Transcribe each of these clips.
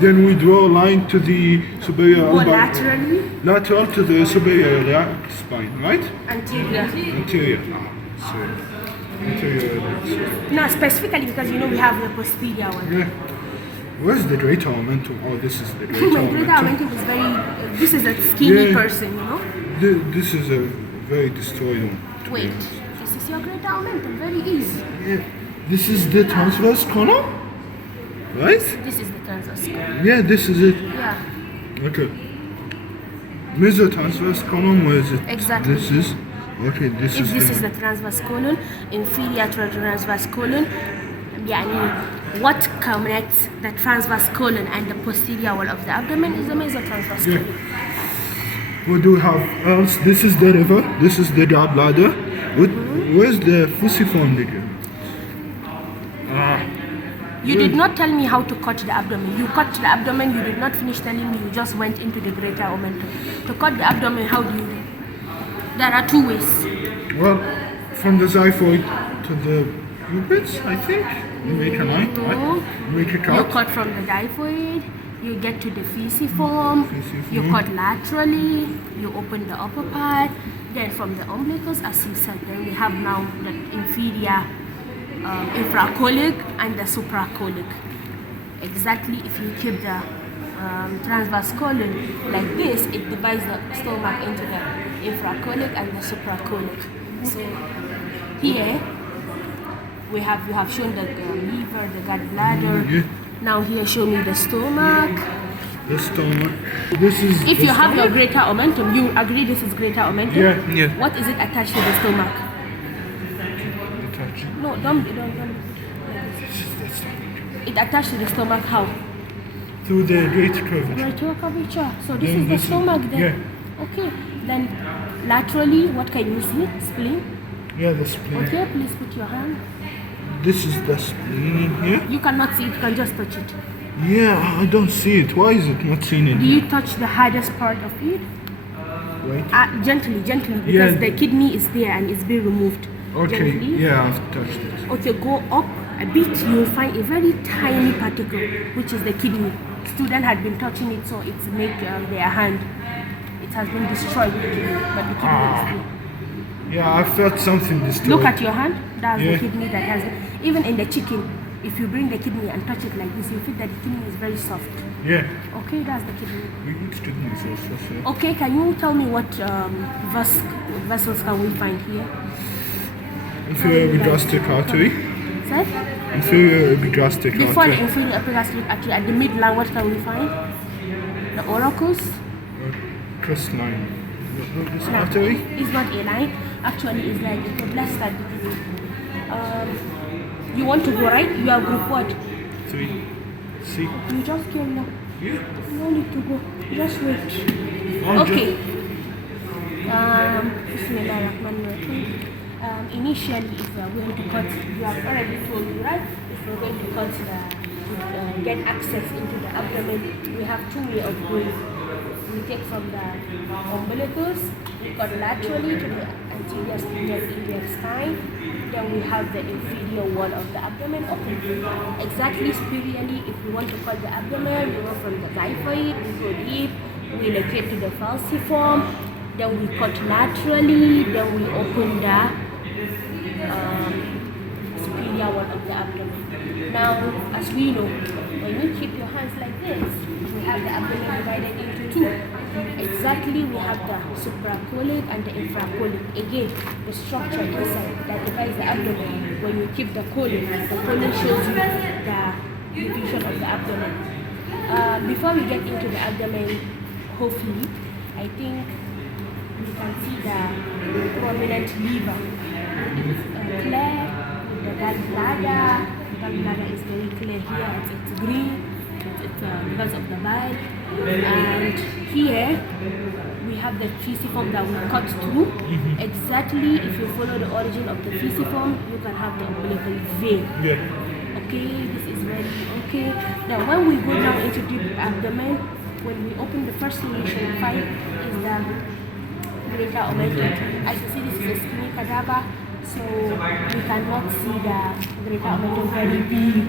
Then we draw a line to the superior Go laterally. lateral to the superior spine, right? Anterior. Anterior. So anterior. No, specifically because we have the posterior one. Yeah. Where's the greater omentum? Oh, this is the greater My omentum. greater omentum is very. This is a skinny person, This is a very destroyed one. Wait, this is your greater omentum. Very easy. Yeah. This is the transverse column, right? This is the transverse column. Yeah, this is it. Yeah. Okay. Mesotransverse column, where is it? Exactly. This is. Okay, this If is this is the transverse colon, inferior to the transverse colon, what connects the transverse colon and the posterior wall of the abdomen is the mesotransverse colon. What do we have else? This is the river. This is the gallbladder. Where's the fusiform digger? You did not tell me how to cut the abdomen. You cut the abdomen, you did not finish telling me, you just went into the greater omentum. To cut the abdomen, how do you do? There are two ways. Well, from the xiphoid to the pubis, I think. You make a line, right? You make a cut. You cut from the xiphoid, you get to the fusiform, you cut laterally, you open the upper part, then from the umbilicus, as you said, then we have now the inferior infracolic and the supracolic. Exactly, if you keep the transverse colon like this, it divides the stomach into the infracolic and the supracolic. So here you have shown the liver, the gallbladder. Now here show me the stomach. The stomach. This is. If you have your greater omentum, you agree this is greater omentum? Yeah. What is it attached to the stomach? No, don't. It attached to the stomach how? Through the greater curvature. Greater curvature. So this Then is the stomach then. Yeah. Okay. Then laterally, what can you see? Spleen. Yeah, the spleen. Okay, please put your hand. This is the spleen here. You cannot see it, you can just touch it. Yeah, I don't see it. Why is it not seen in Do you touch the hardest part of it? Right. Gently, because the kidney is there and it's being removed. Okay, Gently. yeah, I've touched it. Okay, go up a bit, you'll find a very tiny particle, which is the kidney. Student had been touching it, so it's make their hand. It has been destroyed, the kidney, but the kidney is there. Yeah, I felt something destroyed. Look at your hand, that's Yeah. the kidney that has it. Even in the chicken, if you bring the kidney and touch it like this, you feel that the kidney is very soft. Yeah. Okay, that's the kidney. We eat kidneys also. Okay, can you tell me what vessels can we find here? Inferior epigastric artery. Sir? Inferior epigastric Before the artery. inferior epigastric artery, at the midline, what can we find? The oracles? Crestline. This artery? It's not a line. Actually, it's like it's a blaster degree. You want to go right? You are group what? 3. C. You just came now. Yeah. No need to go. Just wait. Okay. Bismillahirrahmanirrahim. Initially, if we are going to cut, you have already told me, right? If we're going to cut get access into the abdomen, we have two ways of going. We take from the umbilicus, we cut laterally to the anterior iliac spine, then we have the inferior wall of the abdomen open. Exactly superiorly, if we want to cut the abdomen, we go from the xiphoid, we go deep, we locate to the falciform, then we cut laterally, then we open the superior wall of the abdomen. Now, as we know, when you keep your hands like this, we have the abdomen divided into two. Exactly, we have the supracolic and the infracolic. Again, the structure inside that divides the abdomen. When you keep the colon shows you the division of the abdomen. Before we get into the abdomen, hopefully, I think you can see the prominent liver. Clear with the gallbladder. The gallbladder is very clear here. It's green. It's because of the bile. And here we have the fusiform that we cut through. Exactly, if you follow the origin of the fusiform, you can have the umbilical vein. Yeah. Okay, this is very okay. Now when we go down into the abdomen, when we open the first thing we should find is the greater omentum. As you see, this is a skinny cadaver, so we cannot see the greater omentum very big.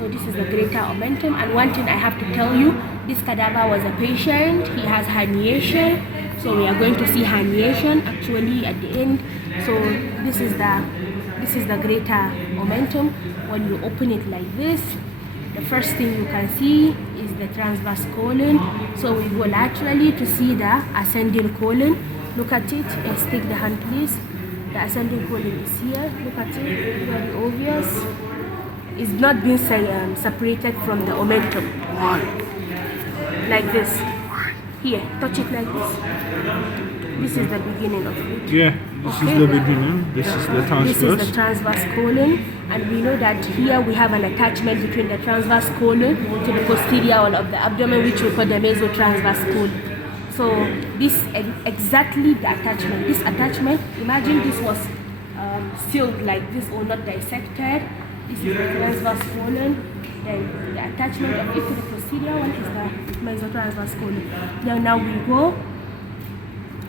So this is the greater omentum. And one thing I have to tell you, this cadaver was a patient. He has herniation. So we are going to see herniation actually at the end. So this is the greater omentum. When you open it like this, the first thing you can see is the transverse colon. So we go laterally to see the ascending colon. Look at it. Let's take the hand, please. The ascending colon is here. Look at it. Very obvious. It's not being separated from the omentum. Like this. Here, touch it like this. This is the beginning of it. Yeah, this is the beginning. This is the transverse. This is the transverse colon, and we know that here we have an attachment between the transverse colon to the posterior wall of the abdomen, which we call the mesotransverse colon. So this exactly the attachment. This attachment, imagine this was sealed like this or not dissected. This is the transverse colon. Then the attachment of it to the posterior one is the mesotransverse colon. Then now we go.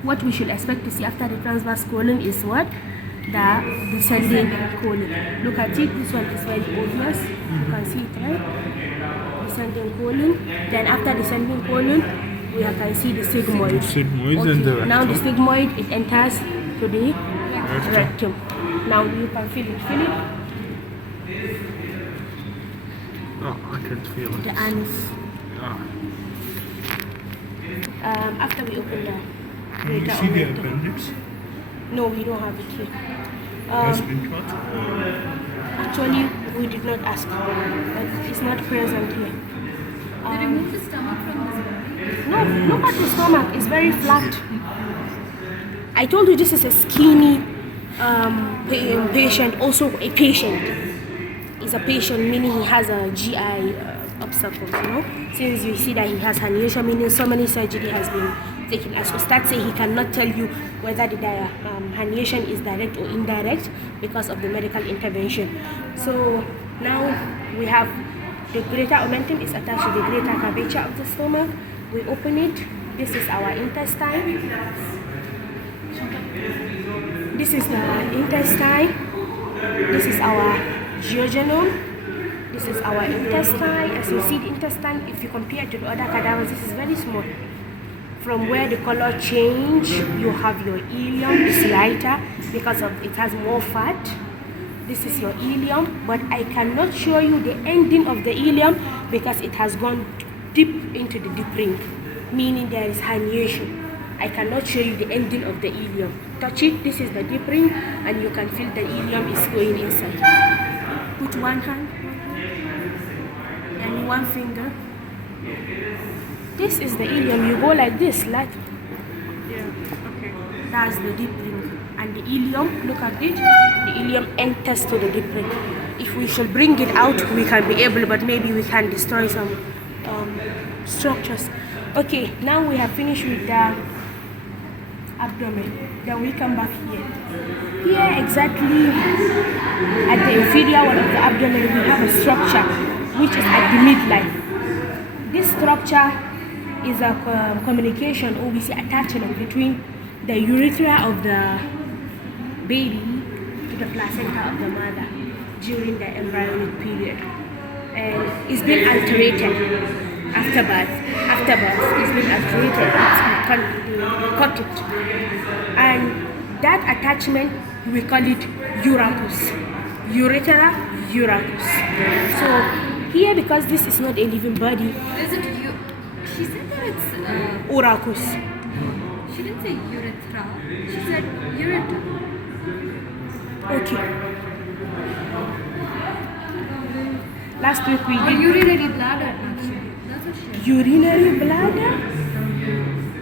What we should expect to see after the transverse colon is what? The descending colon. Look at it. This one is very obvious. You can see it, right? Descending colon. Then after descending colon, we can see the sigmoid. Sigmoid and the rectum. Now the sigmoid, it enters to the rectum. Now you can feel it. Feel it? Oh, I can feel it. The anus. Ah. After we open the Can you see the appendix? No, we don't have it here. Has been cut? Actually, we did not ask. But it's not present here. They remove the stomach from this body? No, look at the stomach. It's very flat. I told you this is a skinny patient. Also a patient. Is a patient, meaning he has a GI obstacles, you know. Since you see that he has herniation, meaning so many surgery has been taken. As Ustad say, he cannot tell you whether the herniation is direct or indirect because of the medical intervention. So now we have the greater omentum is attached to the greater curvature of the stomach. We open it. This is our intestine. This is the intestine. This is our jejunum. This is our intestine. As you see the intestine, if you compare it to the other cadavers, this is very small. From where the color change, you have your ileum, it's lighter because of it has more fat. This is your ileum, but I cannot show you the ending of the ileum because it has gone deep into the deep ring, meaning there is herniation. I cannot show you the ending of the ileum. Touch it. This is the deep ring, and you can feel the ileum is going inside. Put one hand and one finger. This is the ileum. You go like this, like Okay. that's the deep ring, and the ileum. Look at it. The ileum enters to the deep ring. If we should bring it out, we can be able, but maybe we can destroy some structures. Okay, now we have finished with the abdomen. Then we come back here. Here exactly at the inferior wall of the abdomen, we have a structure which is at the midline. This structure is a communication, or we say attachment between the urethra of the baby to the placenta of the mother during the embryonic period. And it's been alterated after birth. After birth, it's been alterated. It's cut it. And that attachment, we call it uracus. Urethra, uracus. So here, because this is not a living body, Is it you? She said that it's. uracus. She didn't say urethra. She said ureter. Okay. Last week we Or did urinary bladder, actually. That's what she said. urinary bladder.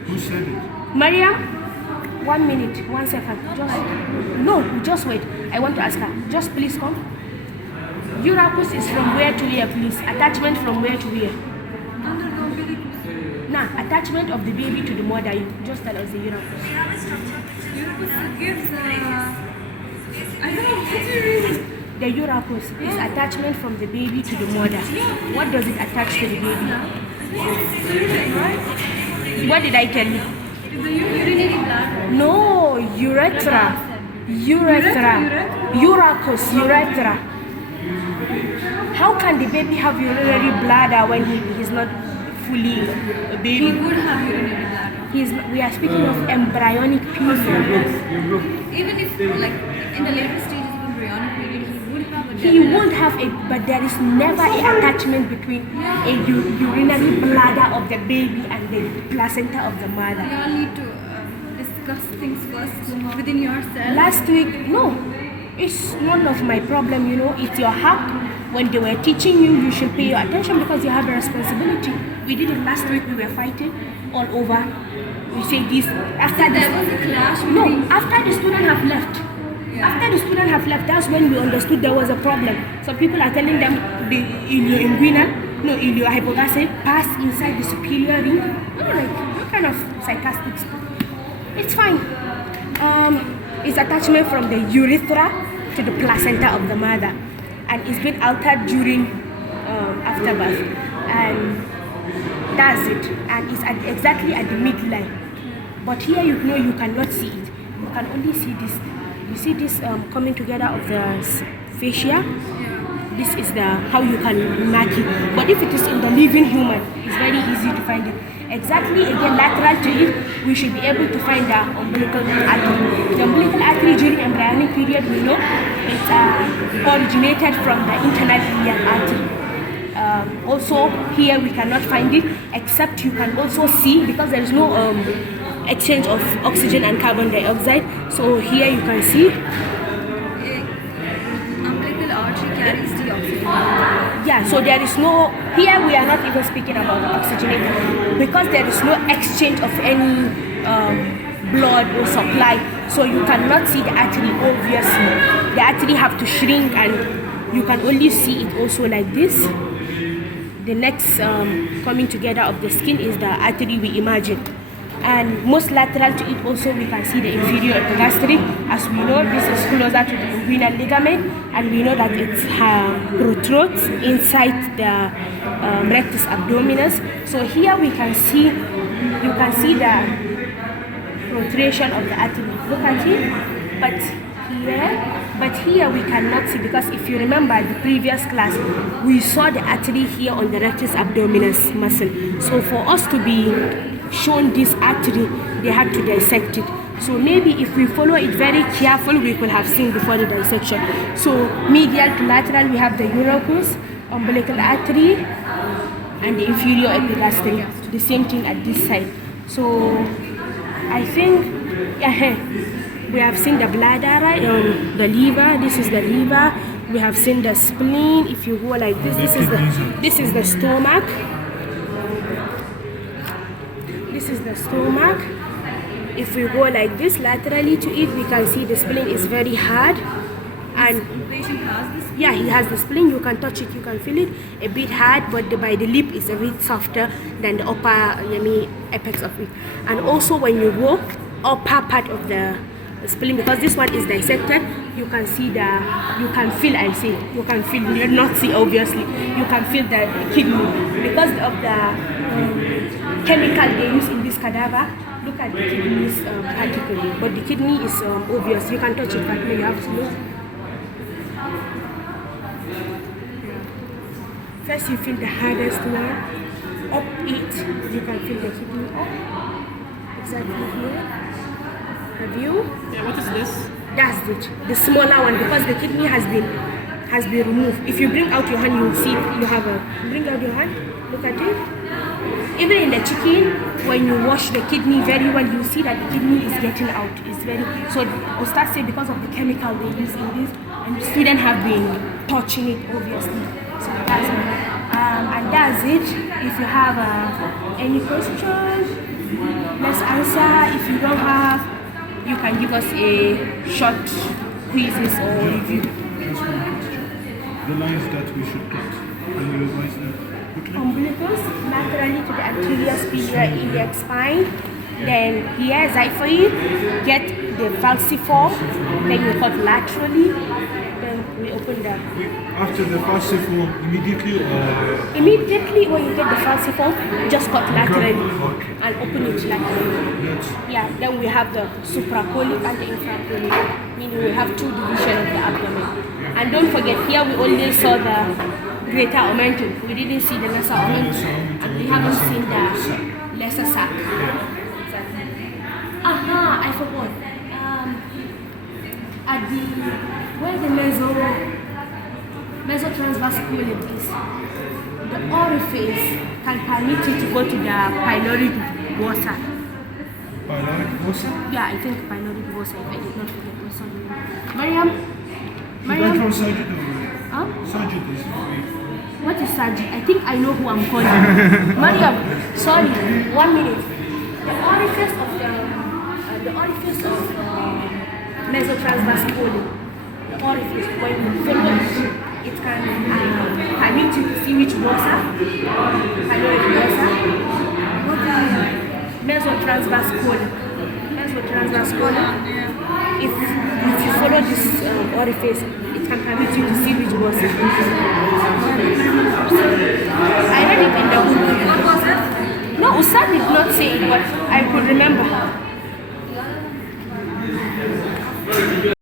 Who said it? Mariam, 1 minute, 1 second. Just wait. I want to ask her. Just please come. Uracus is from where to where, please? Attachment from where to where? Under the umbilicus. Nah, attachment of the baby to the mother. You just tell us the uracus. Urethra gives. I don't know. What do you read? The uracus is attachment from the baby to the mother. What does it attach to the baby? What did I tell you? It's the urinary bladder. No, urethra. Urethra. Uracus, urethra. how can the baby have urinary bladder when he's not fully a He baby? would have urinary bladder. We are speaking of embryonic period. Even if, like, in the later stages of embryonic period, he would have a He would have a, but there is never a attachment between a urinary bladder of the baby and the placenta of the mother. You all need to discuss things first within yourself. Last week, no, it's none of my problem, you know, it's your hack. When they were teaching you, you should pay your attention because you have a responsibility. We did it last week, we were fighting all over. We say this, after There was a clash no, between... after the student have left. Yeah. After the student have left, that's when we understood there was a problem. Some people are telling them the ilioinguinal, no, iliohypogastric pass inside the superior ring. I'm like, what kind of sarcastic stuff? It's fine. It's attachment from the urethra to the placenta of the mother, and it's been altered during afterbirth, and that's it. And it's exactly at the midline. But here, you know, you cannot see it. You can only see this. You see this coming together of the fascia. This is the how you can mark it. But if it is in the living human, it's very easy to find it. Exactly again lateral to it, we should be able to find the umbilical artery. The umbilical artery during embryonic period, we know it's originated from the internal iliac artery. Also here we cannot find it, except you can also see, because there is no exchange of oxygen and carbon dioxide. So here you can see umbilical artery carries the oxygen. yeah, so there is no, here we are not even speaking about the oxygenator, because there is no exchange of any blood or supply, so you cannot see the artery. Obviously the artery have to shrink, and you can only see it also like this. The next coming together of the skin is the artery we imagine, and most lateral to it also we can see the inferior epigastric. As we know, this is closer to the inguinal ligament, and we know that it protrudes inside the rectus abdominis. So here we can see, you can see the protrusion of the artery. Look at it, but here we cannot see, because if you remember the previous class, we saw the artery here on the rectus abdominis muscle. So for us to be shown this artery, they had to dissect it. So maybe if we follow it very careful, we could have seen before the dissection. So medial to lateral, we have the urocus, umbilical artery, and the inferior epigastric. The same thing at this side. So I think we have seen the bladder, right? The liver. This is the liver. We have seen the spleen. If you go like this, this is the stomach. This is the stomach. If we go like this laterally to it, we can see the spleen is very hard. And Patient has this. yeah, he has the spleen. You can touch it, you can feel it. A bit hard, but by the lip is a bit softer than the upper apex of it. And also when you go upper part of the spleen, because this one is dissected, you can see you can feel, you can feel, you not see obviously, you can feel the kidney because of the chemical they use in this cadaver. Look at the kidneys particularly, but the kidney is obvious. You can touch it, but you have to look. First you feel the hardest one, up it, you can feel the kidney up, exactly here. Have you? Yeah, what is this? That's it, the smaller one, because the kidney has been removed. If you bring out your hand, you will see you have bring out your hand, look at it. Even in the chicken, when you wash the kidney very well, you see that the kidney is getting out. It's very, so Ustaz say because of the chemical they use in this, and the students have been touching it obviously. So that's it. And that's it. If you have any question, let's answer. If you don't have, you can give us a short quizzes or review. Just one question. The lines that we should cut, can you revise them quickly? Umbilicus laterally to the anterior superior iliac spine. Then here xiphoid, get the falciform. Then you cut laterally. Then we open the. After the falciform, immediately Immediately when you get the falciform, just cut laterally Okay. and open it laterally. That's Yeah, then we have the supracolic and the infracolic, meaning we have two divisions of the abdomen. And don't forget, here we only saw the greater omentum. We didn't see the lesser omentum, and we haven't seen the lesser sac. Aha, I forgot. At the where the mesotransverse colon is, the orifice can permit you to go to the pyloric fossa. Pyloric fossa? Yeah, I think pyloric fossa, if I did not forget. Sorry. You went Mariam, for surgery? huh? Surgery. What is surgery? I think I know who I'm calling. Mariam, sorry, 1 minute. The orifice of mesotransverse colon, the orifice, when you follow it can permit you to see which fossa, pyloric fossa, mesotransverse colon. Mesotransverse colon. If you follow this orifice, it can permit you to see which fossa. I read it in the book. What was it? No, Ustad did not say it, but I could remember.